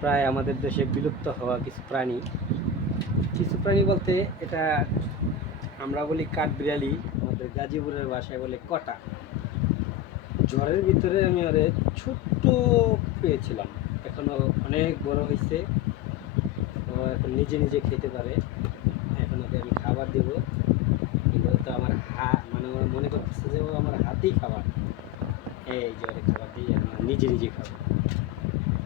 প্রায় আমাদের দেশে বিলুপ্ত হওয়া কিছু প্রাণী বলতে এটা আমরা বলি কাঠবিড়ালি, আমাদের গাজীপুরের ভাষায় বলে কটা। ঝড়ের ভিতরে আমি ওরে ছোট্ট পেয়েছিলাম, এখনো অনেক বড় হয়েছে। ও এখন নিজে নিজে খেতে পারে। এখন ওকে আমি খাবার দেবো, কিন্তু তো আমার মানে ওরা মনে করতেছে যে ও আমার হাতেই খাবার। এই যে ওরে খাবার দিয়ে আমরা নিজে নিজে খাবো।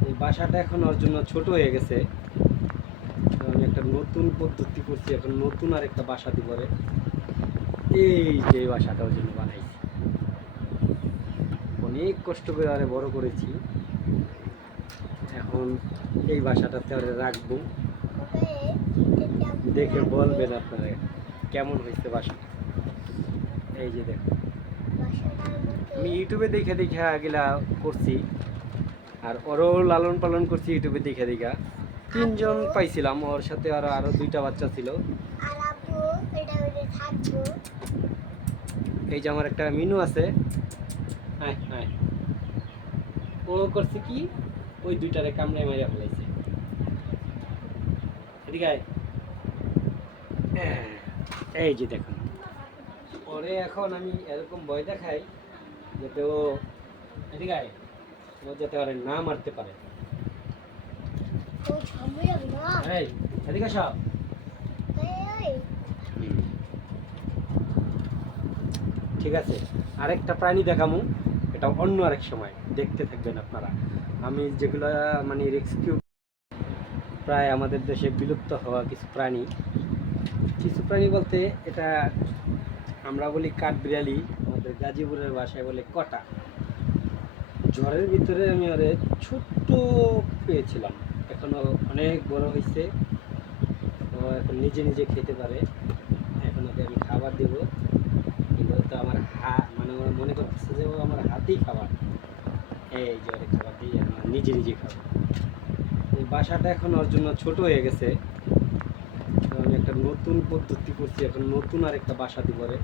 এই বাসাটা এখন ওর জন্য ছোট হয়ে গেছে, তো আমি একটা নতুন পদ্ধতি করছি, এখন নতুন আর একটা বাসা দিব ওরে। এই যে এই বাসাটা ওর জন্য বানাইছি, অনেক কষ্ট করে আরে বড় করেছি। এখন এই বাসাটাতে ওরে রাখবো, দেখে বলবেন আপনারা কেমন হয়েছে বাসাটা। এই যে দেখো, আমি ইউটিউবে দেখে দেখে এগুলা করছি, আর ওরও লালন পালন করছি ইউটিউবে দেখে দেখা। 3 জন পাইছিলাম, ওর সাথে আরো 2টা বাচ্চা ছিল। এই যে আমার একটা মিনু আছে, হ্যাঁ হ্যাঁ, ও করছে কি ওই 2টারে কামড়ে মারিয়া ফেলাইছে। এদিকে আয়। হ্যাঁ, এই যে দেখুন, ওরে এখন আমি এরকম ভয় দেখাই যাতে ও, এদিকে আয়, ও যাতে ওরে না মারতে পারে। এই এদিকে সব, ঠিক আছে। আরেকটা প্রাণী দেখামু, এটা অন্য আরেক সময় দেখতে থাকবেন আপনারা। আমি যেগুলো মানে রেস্কিউ, প্রায় আমাদের দেশে বিলুপ্ত হওয়া কিছু প্রাণী বলতে এটা আমরা বলি কাঠবিড়ালি, আমাদের গাজীপুরের ভাষায় বলে কটা। ঝড়ের ভিতরে আমি ওরে ছোট্ট পেয়েছিলাম, এখনো অনেক বড় হয়েছে। ও এখন নিজে নিজে খেতে পারে। এখন ওকে আমি খাবার দেবো, কিন্তু তো আমার মানে ওরা মনে করতেছে যে ও আমার হাতেই খাবার। এই যে ওরে খাবার দিয়ে আমরা নিজে নিজে খাবো। এই বাসাটা এখন ওর জন্য ছোট হয়ে গেছে, তো আমি একটা নতুন পদ্ধতি করছি, এখন নতুন আর একটা বাসা দিব ওরে।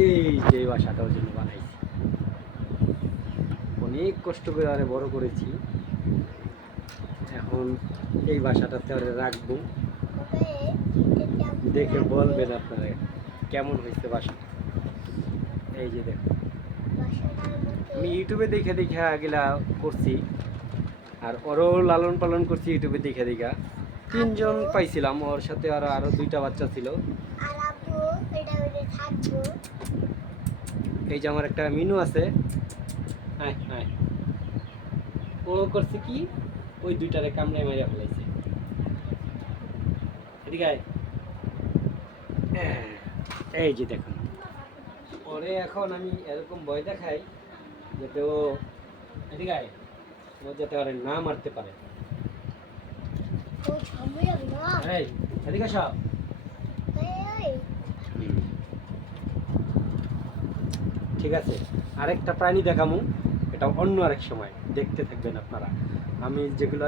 এই যে এই বাসাটা ওর জন্য বানাইছি, অনেক কষ্ট করে আরে বড় করেছি। এখন এই বাসাটাতে ওরে রাখবো, দেখে বলবেন আপনারা কেমন হয়েছে বাসাটা। এই যে দেখো, আমি ইউটিউবে দেখে দেখে এগুলা করছি, আর ওরও লালন পালন করছি ইউটিউবে দেখে দেখা। 3 জন পাইছিলাম, ওর সাথে আরো 2টা বাচ্চা ছিল। এই যে আমার একটা মিনু আছে, হ্যাঁ হ্যাঁ, ও করছে কি ওই 2টারে কামড়ে মারিয়া ফেলাইছে। এদিকে আয়। হ্যাঁ, এই যে দেখুন, ওরে এখন আমি এরকম ভয় দেখাই যাতে ও, এদিকে আয়, ও যাতে ওরে না মারতে পারে। এই এদিকে সব, ঠিক আছে। আরেকটা প্রাণী দেখামু, এটা অন্য আরেক সময় দেখতে থাকবেন আপনারা। আমি যেগুলো